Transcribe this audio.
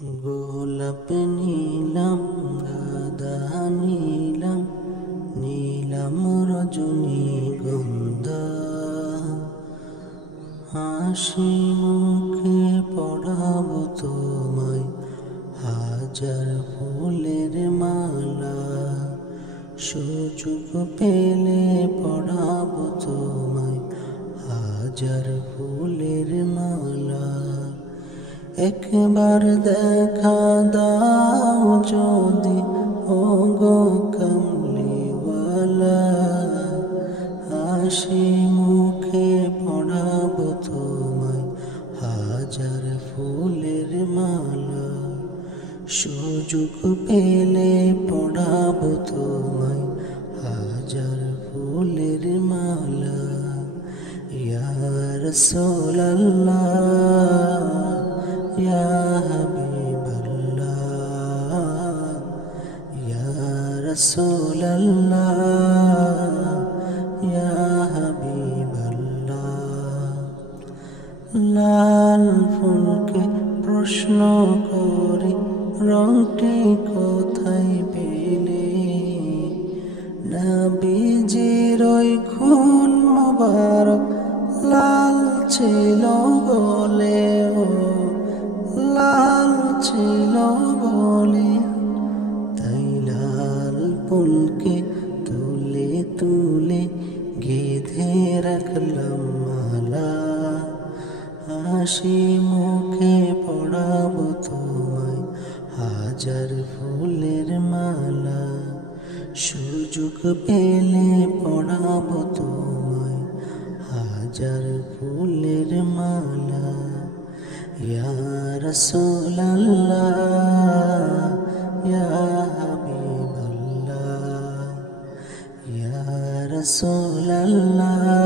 গোলাপ নীলাম গাঁদা নীলাম নীলাম রজনীগন্ধা হাসি মুখে পড়াবো তোমায় হাজার ফুলের মালা সুযোগ পেলে পড়াবো তোমায় হাজার ফুলের মালা একবার দেখা দাও যদি ওগো কামলিওয়ালা হাসি মুখে পড়াবো তোমায় হাজার ফুলের মালা সুযোগ পেলে পড়াবো তোমায় হাজার ফুলের মালা ইয়া রাসূলুল্লাহ ইয়া হাবিবাল্লাহ ইয়া রাসূলুল্লাহ ইয়া হাবিবাল্লাহ লাল ফুলকে প্রশ্ন করি রংটি কোথায় পেলে নবীজির ওই খুন মোবারক লাল ছিল বলে ও লাল ছিল বলে তাই লাল ফুলকে তুলে তুলে গেঁথে রাখলাম মালা হাসি মুখে পড়াবো তোমায় হাজার ফুলের মালা সুযোগ পেলে পড়াবো তোমায় হাজার ফুলের মালা ইয়া রাসূলুল্লাহ ইয়া হাবিবাল্লাহ ইয়া রাসূলুল্লাহ